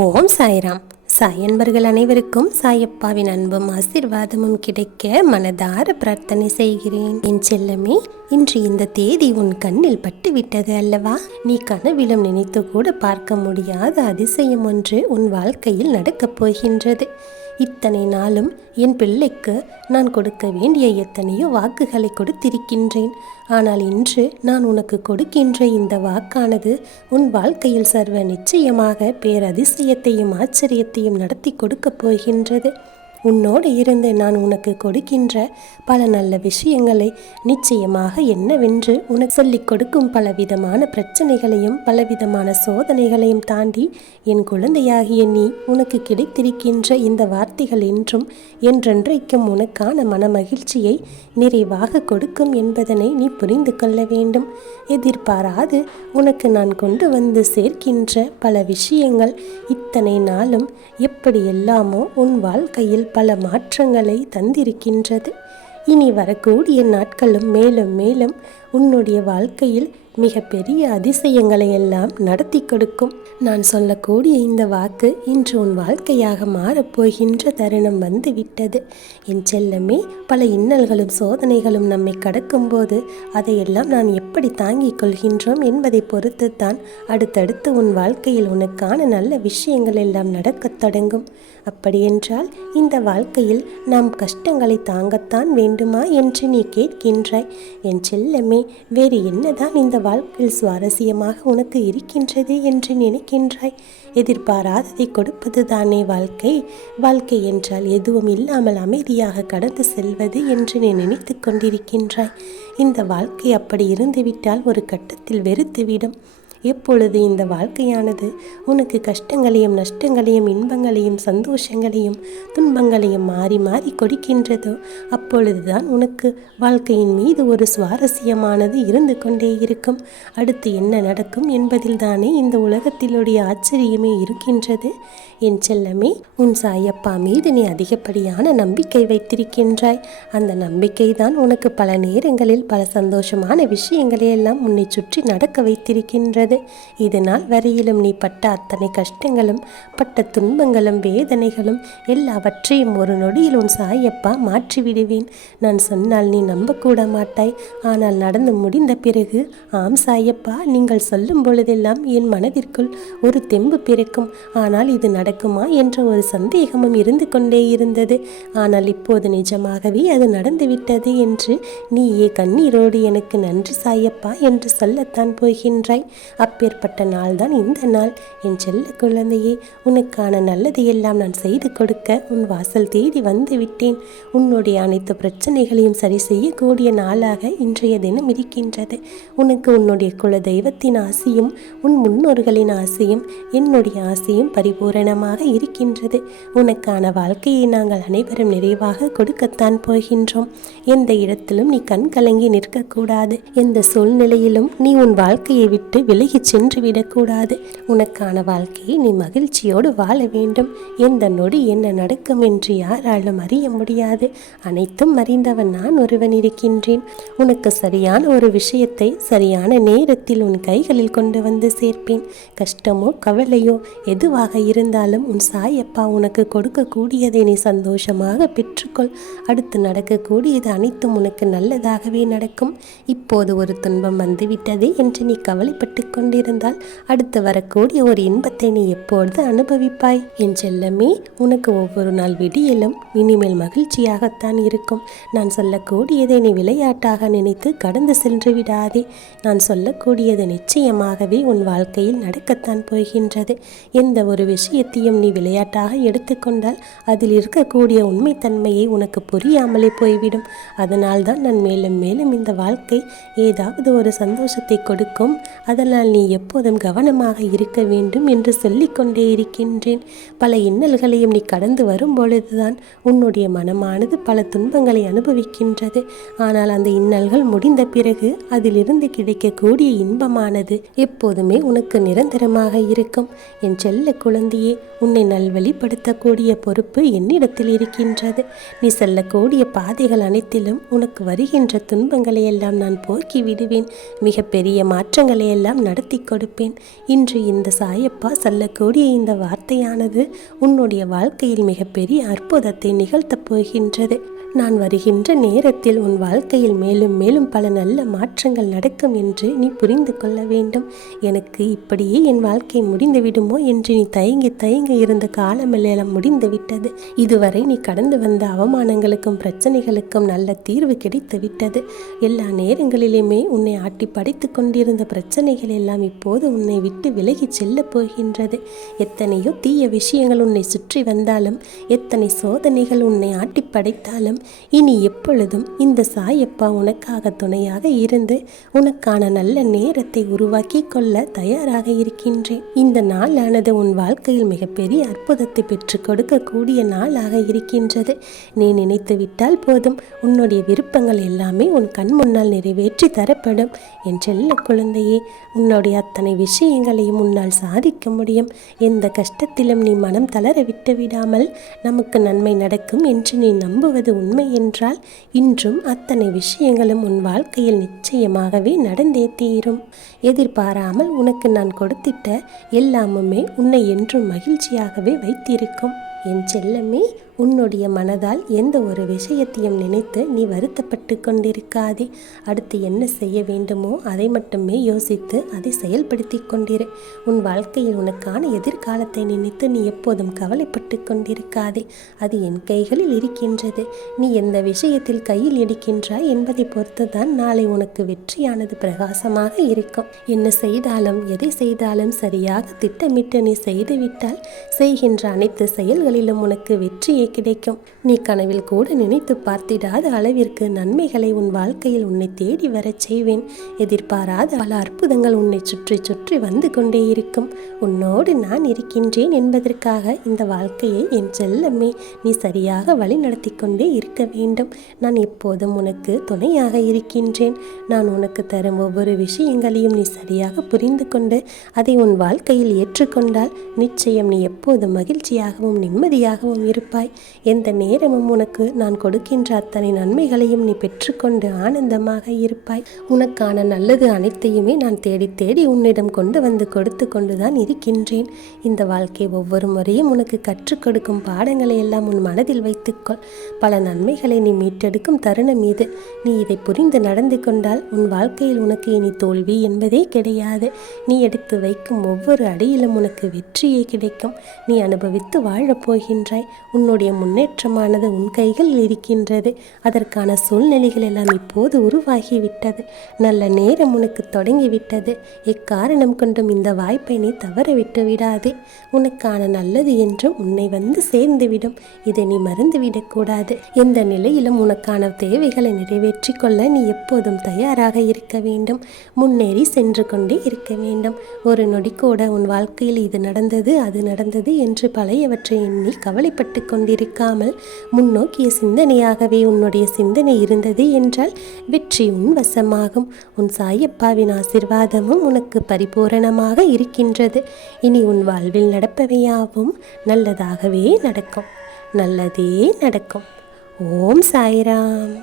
ஓம் சாய்ராம். சாய் அன்பர்கள் அனைவருக்கும் சாயப்பாவின் அன்பும் ஆசீர்வாதமும் கிடைக்க மனதார பிரார்த்தனை செய்கிறேன். என் செல்லமே, இன்று இந்த தேதி உன் கண்ணில் பட்டுவிட்டது அல்லவா? நீ கனவிலும் நினைத்து கூட பார்க்க முடியாத அதிசயம் ஒன்று உன் வாழ்க்கையில் நடக்கப் போகின்றது. இத்தனை நாளும் என் பிள்ளைக்கு நான் கொடுக்க வேண்டிய எத்தனையோ வாக்குகளை கொடுத்திருக்கின்றேன். ஆனால் இன்று நான் உனக்கு கொடுக்கின்ற இந்த வாக்கானது உன் வாழ்க்கையில் சர்வ நிச்சயமாக பேரதிசயத்தையும் ஆச்சரியத்தையும் நடத்தி கொடுக்கப் போகின்றது. உன்னோடு இருந்து நான் உனக்கு கொடுக்கின்ற பல நல்ல விஷயங்களை நிச்சயமாக என்னவென்று உனக்கு சொல்லிக் கொடுக்கும் பலவிதமான பிரச்சனைகளையும் பலவிதமான சோதனைகளையும் தாண்டி என் குழந்தையாகிய நீ உனக்கு கிடைத்திருக்கின்ற இந்த வார்த்தைகள் என்றும் என்றென்றைக்கும் உனக்கான மன மகிழ்ச்சியை நிறைவாக கொடுக்கும் என்பதனை நீ புரிந்து கொள்ள வேண்டும். எதிர்பாராது உனக்கு நான் கொண்டு வந்து சேர்க்கின்ற பல விஷயங்கள் இத்தனை நாளும் எப்படி எல்லாமோ உன் வாழ்க்கையில் பல மாற்றங்களை தந்திருக்கின்றது. இனி வரக்கூடிய நாட்களும் மேலும் மேலும் உன்னுடைய வாழ்க்கையில் மிக பெரிய அதிசயங்களை எல்லாம் நடத்தி கொடுக்கும். நான் சொல்லக்கூடிய இந்த வாக்கு இன்று உன் வாழ்க்கையாக மாறப்போகின்ற தருணம் வந்துவிட்டது. என் செல்லமே, பல இன்னல்களும் சோதனைகளும் நம்மை கடக்கும்போது அதையெல்லாம் நான் எப்படி தாங்கிக் கொள்கின்றோம் என்பதை பொறுத்து தான் அடுத்தடுத்து உன் வாழ்க்கையில் உனக்கான நல்ல விஷயங்கள் எல்லாம் நடக்கத் தொடங்கும். அப்படியென்றால் இந்த வாழ்க்கையில் நாம் கஷ்டங்களை தாங்கத்தான் வேண்டுமா என்று நீ கேட்கின்றாய். என் செல்லமே, வேறு என்னதான் இந்த வாழ்க்கையில் சுவாரஸ்யமாக உனக்கு இருக்கின்றது என்று நினைக்கின்றாய்? எதிர்பாராததை கொடுப்பது தானே வாழ்க்கை. வாழ்க்கை என்றால் எதுவும் இல்லாமல் அமைதியாக கடந்து செல்வது என்று நீ நினைத்து கொண்டிருக்கின்றாய். இந்த வாழ்க்கை அப்படி இருந்துவிட்டால் ஒரு கட்டத்தில் வெறுத்துவிடும். எப்பொழுது இந்த வாழ்க்கையானது உனக்கு கஷ்டங்களையும் நஷ்டங்களையும் இன்பங்களையும் சந்தோஷங்களையும் துன்பங்களையும் மாறி மாறி கொடுக்கின்றதோ அப்பொழுதுதான் உனக்கு வாழ்க்கையின் மீது ஒரு சுவாரஸ்யமானது இருந்து கொண்டே இருக்கும். அடுத்து என்ன நடக்கும் என்பதில் தானே இந்த உலகத்திலுடைய ஆச்சரியமே இருக்கின்றது. என் செல்லமே, உன் சாயப்பா மீது நீ அதிகப்படியான நம்பிக்கை வைத்திருக்கின்றாய். அந்த நம்பிக்கை தான் உனக்கு பல நேரங்களில் பல சந்தோஷமான விஷயங்களையெல்லாம் உன்னை சுற்றி நடக்க வைத்திருக்கின்றது. இதனால் வரையிலும் நீ பட்ட அத்தனை கஷ்டங்களும் பட்ட துன்பங்களும் வேதனைகளும் எல்லாவற்றையும் ஒரு நொடியில் உன் சாயப்பா மாற்றிவிடுவேன். நான் சொன்னால் நீ நம்பக்கூட மாட்டாய். ஆனால் நடந்து முடிந்த பிறகு ஆம் சாயப்பா, நீங்கள் சொல்லும் பொழுதெல்லாம் என் மனதிற்குள் ஒரு தெம்பு பிறக்கும். ஆனால் இது நடக்குமா என்ற ஒரு சந்தேகமும் இருந்து கொண்டே இருந்தது. ஆனால் இப்போது நிஜமாகவே அது நடந்துவிட்டது என்று நீயே கண்ணீரோடு எனக்கு நன்றி சாயப்பா என்று சொல்லத்தான் போகின்றாய். அப்பேற்பட்ட நாள்தான் இந்த நாள். என் செல்ல குழந்தையே, உனக்கான நல்லதையெல்லாம் நான் செய்து கொடுக்க உன் வாசல் தேடி வந்து விட்டேன். உன்னுடைய அனைத்து பிரச்சனைகளையும் சரி செய்யக்கூடிய நாளாக இன்றைய தினம் இருக்கின்றது. உனக்கு உன்னுடைய குல தெய்வத்தின் ஆசையும் உன் முன்னோர்களின் ஆசையும் என்னுடைய ஆசையும் பரிபூரணமாக இருக்கின்றது. உனக்கான வாழ்க்கையை நாங்கள் அனைவரும் நிறைவாக கொடுக்கத்தான் போகின்றோம். எந்த இடத்திலும் நீ கண் கலங்கி நிற்கக்கூடாது. எந்த சூழ்நிலையிலும் நீ உன் வாழ்க்கையை விட்டு விலகி சென்று விடக்கூடாது. உனக்கான வாழ்க்கையை நீ மகிழ்ச்சியோடு வாழ வேண்டும். எந்த நொடி என்ன நடக்கும் என்று யாராலும் அறிய முடியாது. அனைத்தும் அறிந்தவன் நான் ஒருவன் இருக்கின்றேன். உனக்கு சரியான ஒரு விஷயத்தை சரியான நேரத்தில் உன் கைகளில் கொண்டு வந்து சேர்ப்பேன். கஷ்டமோ கவலையோ எதுவாக இருந்தாலும் உன் சாயப்பா உனக்கு கொடுக்கக்கூடியதை நீ சந்தோஷமாக பெற்றுக்கொள். அடுத்து நடக்கக்கூடியது அனைத்தும் உனக்கு நல்லதாகவே நடக்கும். இப்போது ஒரு துன்பம் வந்துவிட்டது என்று நீ கவலைப்பட்டு கொண்டிருந்தால் அடுத்து வரக்கூடிய ஒரு இன்பத்தை நீ எப்பொழுது அனுபவிப்பாய்? என் செல்லமே, உனக்கு ஒவ்வொரு நாள் விடியலும் இனிமேல் மகிழ்ச்சியாகத்தான் இருக்கும். நான் சொல்லக்கூடியதை நீ விளையாட்டாக நினைத்து கடந்து சென்று விடாதே. நான் சொல்லக்கூடியது நிச்சயமாகவே உன் வாழ்க்கையில் நடக்கத்தான் போகின்றது. எந்த ஒரு விஷயத்தையும் நீ விளையாட்டாக எடுத்துக்கொண்டால் அதில் இருக்கக்கூடிய உண்மைத்தன்மையை உனக்கு புரியாமலே போய்விடும். அதனால்தான் நான் மேலும் மேலும் இந்த வாழ்க்கை ஏதாவது ஒரு சந்தோஷத்தை கொடுக்கும், அதனால் நீ எப்போதும் கவனமாக இருக்க வேண்டும் என்று சொல்லிக்கொண்டே இருக்கின்றேன். பல இன்னல்களையும் நீ கடந்து வரும் பொழுதுதான் உன்னுடைய மனமானது பல துன்பங்களை அனுபவிக்கின்றது. ஆனால் அந்த இன்னல்கள் முடிந்த பிறகு அதிலிருந்து கிடைக்கக்கூடிய இன்பமானது எப்போதுமே உனக்கு நிரந்தரமாக இருக்கும். என் செல்ல குழந்தையே, உன்னை நல்வழிப்படுத்தக்கூடிய பொறுப்பு என்னிடத்தில் இருக்கின்றது. நீ செல்லக்கூடிய பாதைகள் அனைத்திலும் உனக்கு வருகின்ற துன்பங்களை எல்லாம் நான் போக்கி விடுவேன். மிக பெரிய மாற்றங்களை எல்லாம் நடத்தி கொடுப்பேன். இன்று இந்த சாயப்பா சொல்லக்கூடிய இந்த வார்த்தையானது உன்னுடைய வாழ்க்கையில் மிகப்பெரிய அற்புதத்தை நிகழ்த்தப் போகின்றது. நான் வருகின்ற நேரத்தில் உன் வாழ்க்கையில் மேலும் மேலும் பல நல்ல மாற்றங்கள் நடக்கும் என்று நீ புரிந்து கொள்ள வேண்டும். எனக்கு இப்படியே என் வாழ்க்கை முடிந்து விடுமோ என்று நீ தயங்கி இருந்த காலமெல்லாம் முடிந்து விட்டது. இதுவரை நீ கடந்து வந்த அவமானங்களுக்கும் பிரச்சனைகளுக்கும் நல்ல தீர்வு கிடைத்து விட்டது. எல்லா நேரங்களிலுமே உன்னை ஆட்டி படைத்து கொண்டிருந்த பிரச்சனைகள் எல்லாம் இப்போது உன்னை விட்டு விலகி செல்ல போகின்றது. எத்தனையோ தீய விஷயங்கள் உன்னை சுற்றி வந்தாலும், எத்தனை சோதனைகள் உன்னை ஆட்டி படைத்தாலும், இனி எப்பொழுதும் இந்த சாயப்பா உனக்காக துணையாக இருந்து உனக்கான நல்ல நேரத்தை உருவாக்கி கொள்ள தயாராக இருக்கின்றேன். இந்த நாளானது உன் வாழ்க்கையில் மிகப்பெரிய அற்புதத்தை பெற்றுக் கொடுக்கக்கூடிய நாளாக இருக்கின்றது. நீ நினைத்து விட்டால் போதும், உன்னுடைய விருப்பங்கள் எல்லாமே உன் கண் முன்னால் நிறைவேற்றி தரப்படும். என் செல்ல குழந்தையே, உன்னுடைய அத்தனை விஷயங்களையும் உன்னால் சாதிக்க முடியும். எந்த கஷ்டத்திலும் நீ மனம் தளர விட்டு விடாமல் நமக்கு நன்மை நடக்கும் என்று நீ நம்புவது உண்மை என்றால் இன்றும் அத்தனை விஷயங்களும் உன் வாழ்க்கையில் நிச்சயமாகவே நடந்தே தீரும். எதிர்பாராமல் உனக்கு நான் கொடுத்திட்ட எல்லாமுமே உன்னை என்றும் மகிழ்ச்சியாகவே வைத்திருக்கும். என் செல்லமே, உன்னுடைய மனதால் எந்த ஒரு விஷயத்தையும் நினைத்து நீ வருத்தப்பட்டு கொண்டிருக்காதே. அடுத்து என்ன செய்ய வேண்டுமோ அதை மட்டுமே யோசித்து அதை செயல்படுத்தி கொண்டிரு. உன் வாழ்க்கையில் உனக்கான எதிர்காலத்தை நினைத்து நீ எப்போதும் கவலைப்பட்டு கொண்டிருக்காதே. அது என் கைகளில் இருக்கின்றது. நீ எந்த விஷயத்தில் கையில் எடுக்கின்றாய் என்பதை பொறுத்துதான் நாளை உனக்கு வெற்றியானது பிரகாசமாக இருக்கும். என்ன செய்தாலும் எதை செய்தாலும் சரியாக திட்டமிட்டு நீ செய்துவிட்டால் செய்கின்ற அனைத்து செயல்களிலும் உனக்கு வெற்றியை கிடைக்கும். நீ கனவில் கூட நினைத்து பார்த்திடாத அளவிற்கு நன்மைகளை உன் வாழ்க்கையில் உன்னை தேடி வரச் செய்வேன். எதிர்பாராத பல அற்புதங்கள் உன்னை சுற்றி சுற்றி வந்து கொண்டே இருக்கும். உன்னோடு நான் இருக்கின்றேன் என்பதற்காக இந்த வாழ்க்கையை என் செல்லமே நீ சரியாக வழி நடத்தி கொண்டே இருக்க வேண்டும். நான் எப்போதும் உனக்கு துணையாக இருக்கின்றேன். நான் உனக்கு தரும் ஒவ்வொரு விஷயங்களையும் நீ சரியாக புரிந்து கொண்டு அதை உன் வாழ்க்கையில் ஏற்றுக்கொண்டால் நிச்சயம் நீ எப்போதும் மகிழ்ச்சியாகவும் நிம்மதியாகவும் இருப்பாய். எந்த நேரமும் உனக்கு நான் கொடுக்கின்ற அத்தனை நன்மைகளையும் நீ பெற்றுக்கொண்டு ஆனந்தமாக இருப்பாய். உனக்கான நல்லது அனைத்தையுமே நான் தேடி தேடி உன்னிடம் கொண்டு வந்து கொடுத்து கொண்டுதான் இருக்கின்றேன். இந்த வாழ்க்கை ஒவ்வொரு முறையும் உனக்கு கற்றுக் கொடுக்கும் பாடங்களை எல்லாம் உன் மனதில் வைத்துக்கொள். பல நன்மைகளை நீ மீட்டெடுக்கும் தருணம் இது. நீ இதை புரிந்து நடந்து கொண்டால் உன் வாழ்க்கையில் உனக்கு இனி தோல்வி என்பதே கிடையாது. நீ எடுத்து வைக்கும் ஒவ்வொரு அடியிலும் உனக்கு வெற்றியே கிடைக்கும். நீ அனுபவித்து வாழப் போகின்றாய். உன்னுடைய முன்னேற்றமானது உன் கைகளில் இருக்கின்றது. அதற்கான சூழ்நிலைகள் எல்லாம் இப்போது உருவாகிவிட்டது. நல்ல நேரம் உனக்கு தொடங்கிவிட்டது. எக்காரணம் கொண்டும் இந்த வாய்ப்பை நீ தவற விட்டு விடாதே. உனக்கான நல்லது என்றும் உன்னை வந்து சேர்ந்துவிடும். இதை நீ மறந்துவிடக்கூடாது. எந்த நிலையிலும் உனக்கான தேவைகளை நிறைவேற்றி கொள்ள நீ எப்போதும் தயாராக இருக்க வேண்டும். முன்னேறி சென்று கொண்டே இருக்க வேண்டும். ஒரு நொடி கூட உன் வாழ்க்கையில் இது நடந்தது அது நடந்தது என்று பழையவற்றை எண்ணி கவலைப்பட்டு கொண்டிருக்காமல் முன்னோக்கிய சிந்தனையாகவே உன்னுடைய சிந்தனை இருந்தது என்றால் வெற்றி உன் வசமாகும். உன் சாயப்பாவின் ஆசிர்வாதமும் உனக்கு பரிபூரணமாக இருக்கின்றது. இனி உன் வாழ்வில் நடப்பவையாவும் நல்லதாகவே நடக்கும். நல்லதே நடக்கும். ஓம் சாய்ராம்.